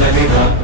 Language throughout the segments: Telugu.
Let me Hallelujah.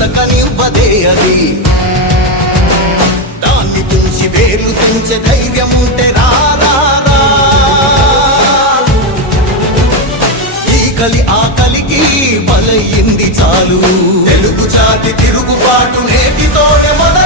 బ్రతకనివ్వదే అది. దాన్ని తుంచి వేలు తుంచే ధైర్యం ఉంటే రారా ఈ కలి ఆ కలికి బలయింది చాలు. తెలుగు చాటి తిరుగుబాటు నేటితోనే మన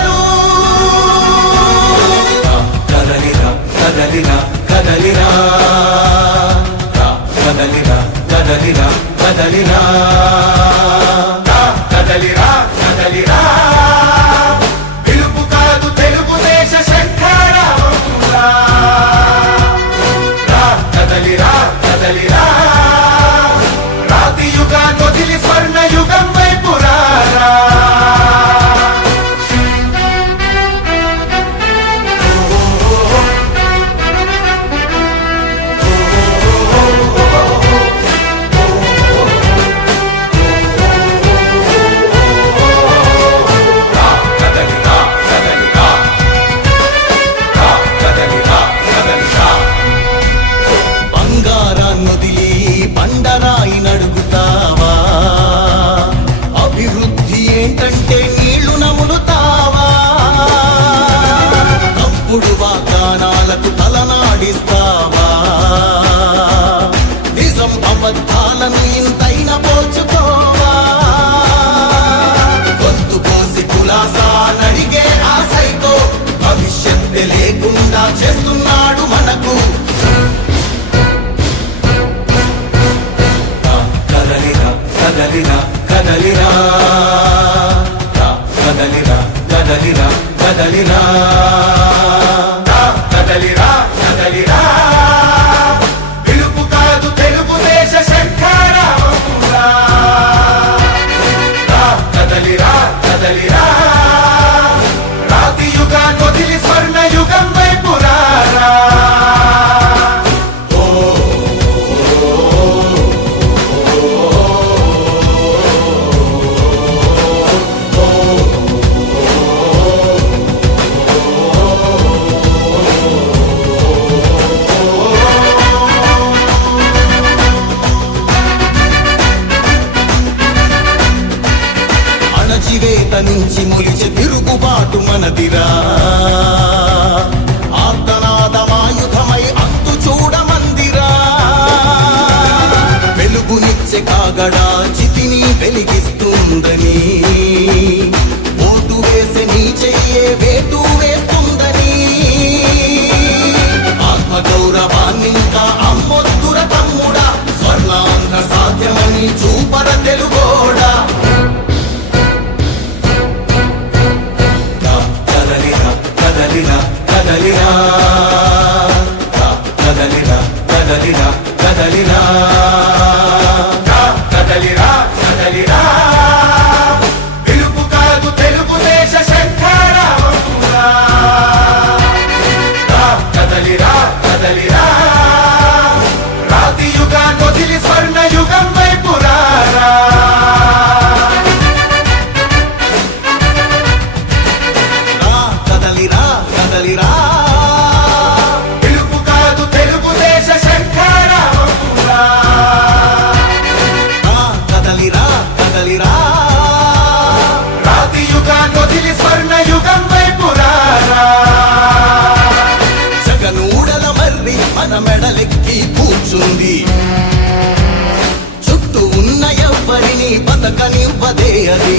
అది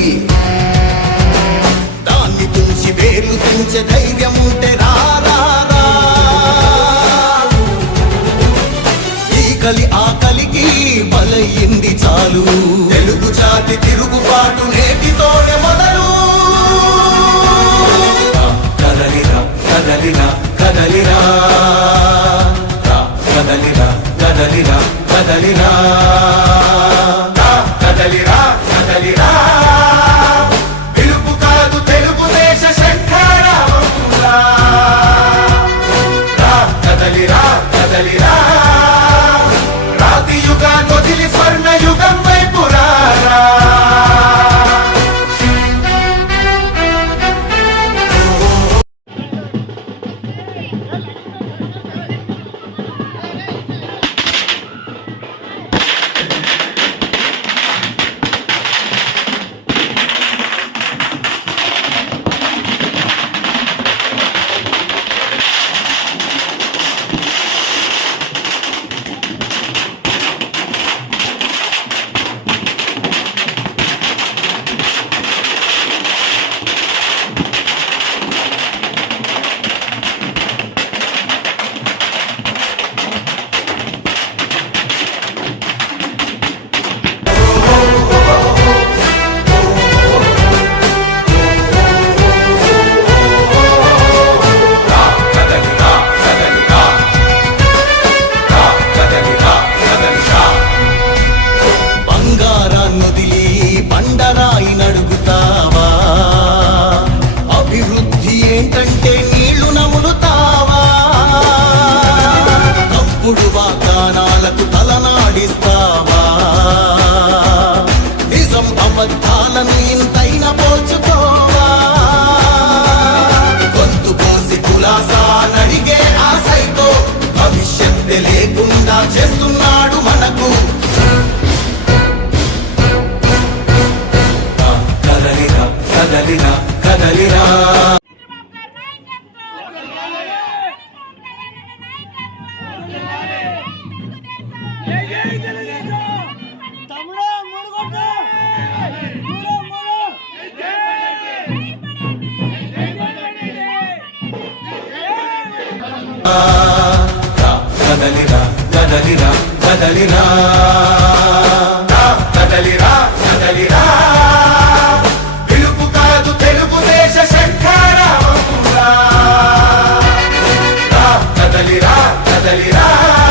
దాన్ని తుంచి వేలు తుంచే ధైర్యం ఉంటే రారా ఈ కలి ఆ కలికి బలయింది చాలు. తెలుగు చాటి తిరుగుబాటు నేటితోనే కదలినా కదలినా. కదలిరా కదలిరా కదలిరా కదలిరా కదలిరా కదలిరా రాతి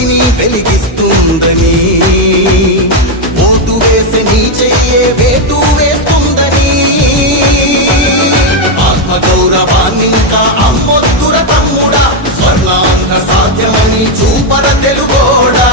చితిని వెలిగిస్తుందని. ఓటు వేసి నీ చెయ్యే వేటు వేస్తుందని. ఆత్మగౌరవాన్నింకా అమ్మొద్దుర తమ్ముడా స్వర్ణాంధ్ర సాధ్యమని చూపర తెలుగోడా.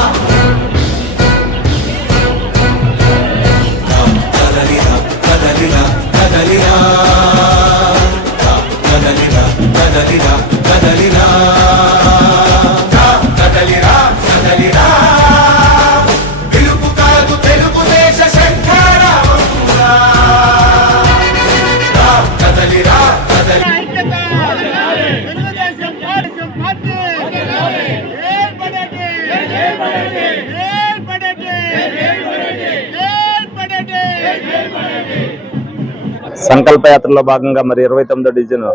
సంకల్ప యాత్రలో భాగంగా మరి ఇరవై తొమ్మిదో డివిజన్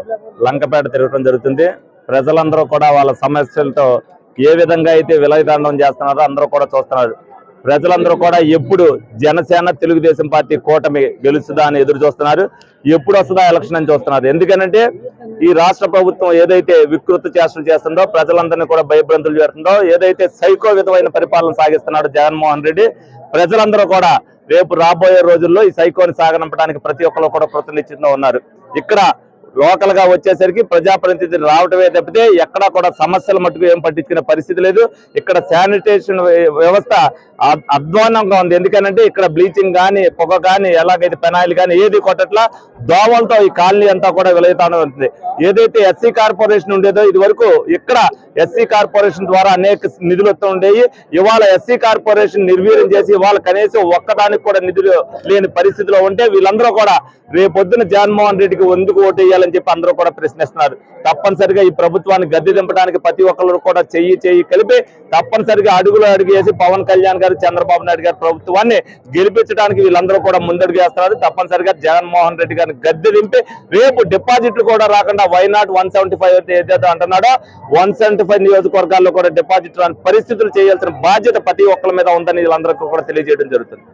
లంకపేట తిరగడం జరుగుతుంది. ప్రజలందరూ కూడా వాళ్ళ సమస్యలతో ఏ విధంగా అయితే విలయతాండం చేస్తున్నారో అందరూ కూడా చూస్తున్నారు. ప్రజలందరూ కూడా ఎప్పుడు జనసేన తెలుగుదేశం పార్టీ కూటమి గెలుస్తుందా అని ఎదురు చూస్తున్నారు. ఎప్పుడు వస్తుందా ఎలక్షన్ అని చూస్తున్నారు. ఎందుకనంటే ఈ రాష్ట్ర ప్రభుత్వం ఏదైతే వికృత చేష్టలు చేస్తుందో ప్రజలందరినీ కూడా భయభ్రంతులు చేస్తుందో ఏదైతే సైకో విధమైన పరిపాలన సాగిస్తున్నాడు జగన్మోహన్ రెడ్డి ప్రజలందరూ కూడా రేపు రాబోయే రోజుల్లో ఈ సైకోని సాగనంపడానికి ప్రతి ఒక్కరు కూడా కృతనిశ్చితంగా ఉన్నారు. ఇక్కడ లోకల్గా వచ్చేసరికి ప్రజాప్రతినిధులు రావటమే తప్పితే ఎక్కడా కూడా సమస్యల మట్టుకు ఏం పట్టించుకునే పరిస్థితి లేదు. ఇక్కడ శానిటేషన్ వ్యవస్థ అధ్వానంగా ఉంది. ఎందుకనంటే ఇక్కడ బ్లీచింగ్ కానీ పొగ కానీ ఎలాగైతే పెనాయిల్ కానీ ఏది కొట్టట్లా దోమలతో ఈ కాలనీ అంతా కూడా వెలుగుతానే ఉంటుంది ఏదైతే ఎస్సీ కార్పొరేషన్ ఉండేదో ఇది వరకు ఇక్కడ ఎస్సీ కార్పొరేషన్ ద్వారా అనేక నిధులు వస్తుండేవి ఇవాళ ఎస్సీ కార్పొరేషన్ నిర్వీర్యం చేసి ఇవాళ కనీసం ఒక్కదానికి కూడా నిధులు లేని పరిస్థితిలో ఉంటే వీళ్ళందరూ కూడా రేపొద్దున జగన్మోహన్ రెడ్డికి ఎందుకు ఓటు వేయాలని చెప్పి అందరూ కూడా ప్రశ్నిస్తున్నారు. తప్పనిసరిగా ఈ ప్రభుత్వాన్ని గద్దె దింపడానికి ప్రతి ఒక్కరు కూడా చెయ్యి చెయ్యి కలిపి తప్పనిసరిగా అడుగులు అడిగేసి పవన్ కళ్యాణ్ గారు చంద్రబాబు నాయుడు గారి ప్రభుత్వాన్ని గెలిపించడానికి వీళ్ళందరూ కూడా ముందడుగు వేస్తున్నారు. తప్పనిసరిగా జగన్మోహన్ రెడ్డి గారిని గద్దె దింపి రేపు డిపాజిట్లు కూడా రాకుండా why not one seventy five ఏదైతే అంటున్నాడో వన్ సెవెంటీ ఫైవ్ నియోజకవర్గాల్లో కూడా డిపాజిట్ రాని పరిస్థితులు చేయాల్సిన బాధ్యత ప్రతి ఒక్కరి మీద ఉందని వీళ్ళందరికీ కూడా తెలియజేయడం జరుగుతుంది.